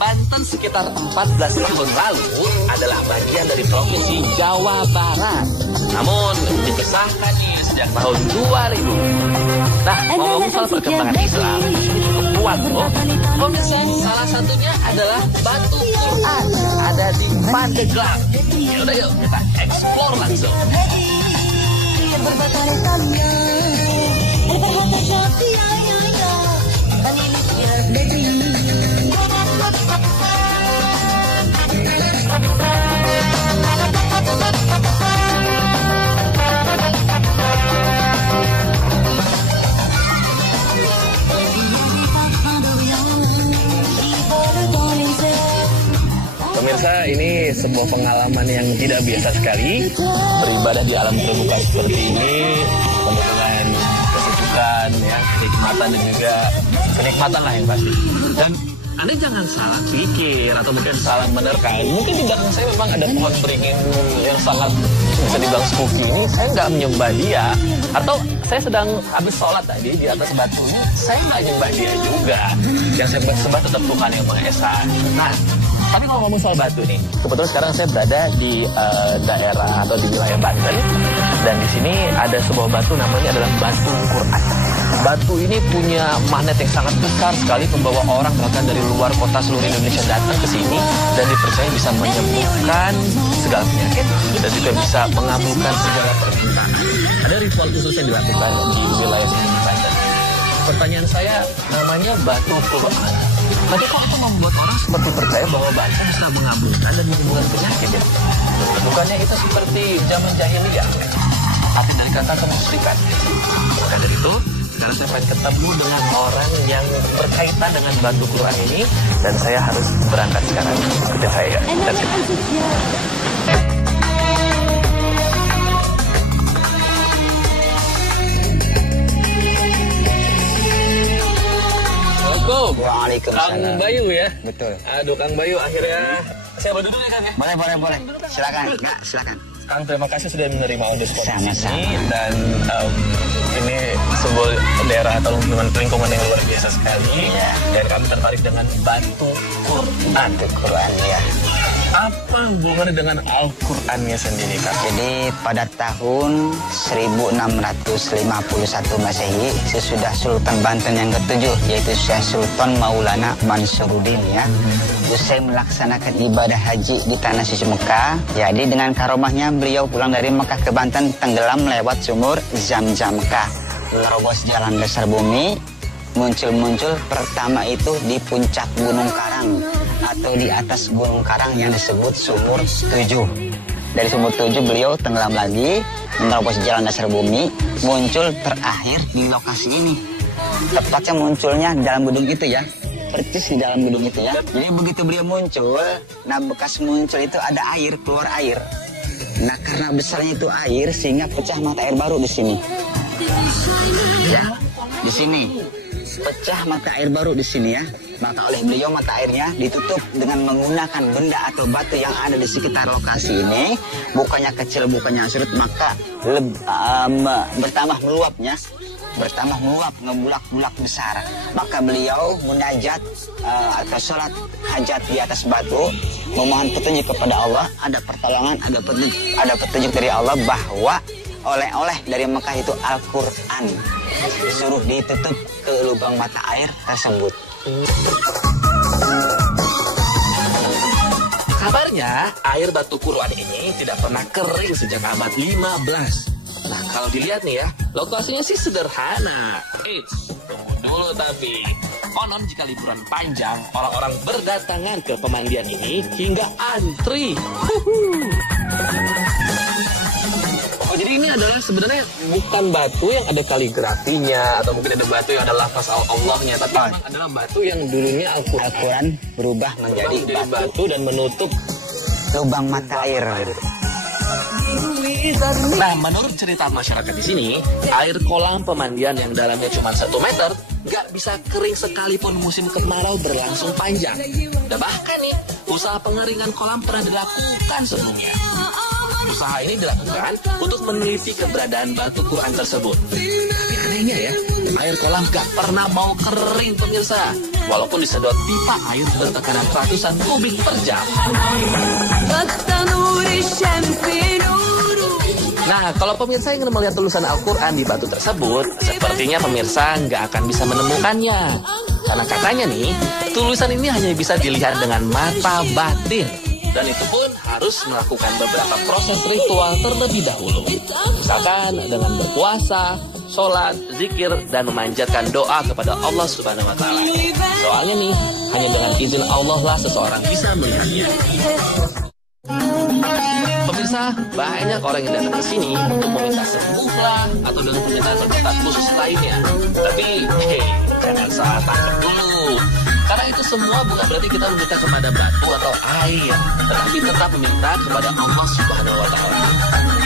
Banten sekitar 14 tahun lalu adalah bagian dari Provinsi Jawa Barat. Namun dipisahkan nih sejak tahun 2000. Nah, ngomong soal perkembangan Islam, cukup kuat loh. Pemirsa, salah satunya adalah Batu Quran. Ada di Pandeglang. Yaudah yuk, kita explore langsung. Pemirsa, ini sebuah pengalaman yang tidak biasa sekali. Beribadah di alam terbuka seperti ini, penuh dengan kesejukan, ya, kenikmatan dan juga kenikmatan lah yang pasti. Dan Anda jangan salah pikir atau mungkin salah menerka. Mungkin di belakang saya memang ada pohon beringin yang sangat bisa dibilang spooky ini. Saya nggak menyembah dia. Atau saya sedang habis sholat tadi di atas batu ini, saya nggak menyembah dia juga. Yang saya sembah tetap Tuhan Yang Maha Esa. Nah, tapi kalau ngomong soal batu nih, kebetulan sekarang saya berada di daerah atau di wilayah Banten. Dan di sini ada sebuah batu namanya adalah Batu Quran. Batu ini punya magnet yang sangat besar sekali, membawa orang bahkan dari luar kota seluruh Indonesia datang ke sini dan dipercaya bisa menyembuhkan segala penyakit dan juga bisa mengabulkan segala permintaan. Ada ritual khusus yang dilakukan di wilayah sini Banten. Pertanyaan saya, namanya Batu Quran. Tapi kok itu membuat orang seperti percaya bahwa batu bisa mengabulkan dan menyembuhkan penyakit ya? Bukannya itu seperti zaman jahiliyah, arti dari kata kemusyrikan. Maka dari itu, sekarang saya pengen ketemu dengan orang yang berkaitan dengan Batu Quran ini, dan saya harus berangkat sekarang. Ikuti saya. Waalaikumsalam. Kang Bayu ya? Betul. Aduh, Kang Bayu, akhirnya saya boleh duduk ya, Kang ya? Boleh. Silakan. Nggak, silakan. Kang, terima kasih sudah menerima on the spot di Sama-sama. sini. Dan ini sebuah daerah atau lingkungan yang luar biasa sekali. Iya. Dan kami tertarik dengan Batu Quran. Batu Quran ya. Apa hubungannya dengan Al-Qurannya sendiri, Kang? Jadi pada tahun 1651 Masehi, sesudah Sultan Banten yang ke-7, yaitu Syekh Sultan Maulana Mansuruddin ya, usai melaksanakan ibadah haji di tanah suci Mekah. Jadi dengan karomahnya beliau pulang dari Mekah ke Banten, tenggelam lewat sumur Zam-Zam Mekah, menerobos jalan dasar bumi, muncul pertama itu di puncak Gunung Karang atau di atas Gunung Karang yang disebut Sumur 7. Dari Sumur 7 beliau tenggelam lagi, menerobos jalan dasar bumi, muncul terakhir di lokasi ini. Tepatnya munculnya dalam gedung itu ya, persis di dalam gedung itu ya. Jadi begitu beliau muncul, nah bekas muncul itu ada air, keluar air. Nah karena besarnya itu air sehingga pecah mata air baru di sini. Ya, di sini pecah mata air baru di sini ya. Maka oleh beliau mata airnya ditutup dengan menggunakan benda atau batu yang ada di sekitar lokasi ini. Bukannya kecil, bukannya surut, maka bertambah meluapnya. Bertambah meluap, ngebulak-bulak besar. Maka beliau munajat atau sholat hajat di atas batu, memohon petunjuk kepada Allah. Ada pertolongan, ada petunjuk dari Allah bahwa oleh-oleh dari Mekah itu Al-Quran. Disuruh ditutup ke lubang mata air tersebut. Kabarnya air Batu Quran ini tidak pernah kering sejak abad 15. Nah, kalau dilihat nih ya, lokasinya sih sederhana. Tunggu dulu tapi. Konon jika liburan panjang, orang-orang berdatangan ke pemandian ini hingga antri. Oh, jadi ini adalah sebenarnya bukan batu yang ada kaligrafinya atau mungkin ada batu yang ada lafaz Allahnya, tapi memang adalah batu yang dulunya Al-Quran berubah menjadi batu dan menutup lubang mata air. Nah, menurut cerita masyarakat di sini, air kolam pemandian yang dalamnya cuma 1 meter nggak bisa kering sekalipun musim kemarau berlangsung panjang. Dan bahkan nih, usaha pengeringan kolam pernah dilakukan sebelumnya. Usaha ini dilakukan untuk meneliti keberadaan batu Quran tersebut. Anehnya ya, air kolam gak pernah mau kering pemirsa, walaupun disedot pipa air bertekanan ratusan kubik per jam. Nah, kalau pemirsa ingin melihat tulisan Al-Quran di batu tersebut, sepertinya pemirsa nggak akan bisa menemukannya. Karena katanya nih, tulisan ini hanya bisa dilihat dengan mata batin. Dan itu pun harus melakukan beberapa proses ritual terlebih dahulu. Misalkan dengan berpuasa, sholat, zikir, dan memanjatkan doa kepada Allah Subhanahu wa Ta'ala. Soalnya nih, hanya dengan izin Allah lah seseorang bisa melihatnya. Pemirsa, banyak orang yang datang ke sini untuk meminta sembuh lah atau dengan permintaan khusus lainnya. Tapi, jangan salah tangkap dulu. Karena itu semua bukan berarti kita meminta kepada batu atau air, tetapi tetap meminta kepada Allah Subhanahu wa Ta'ala.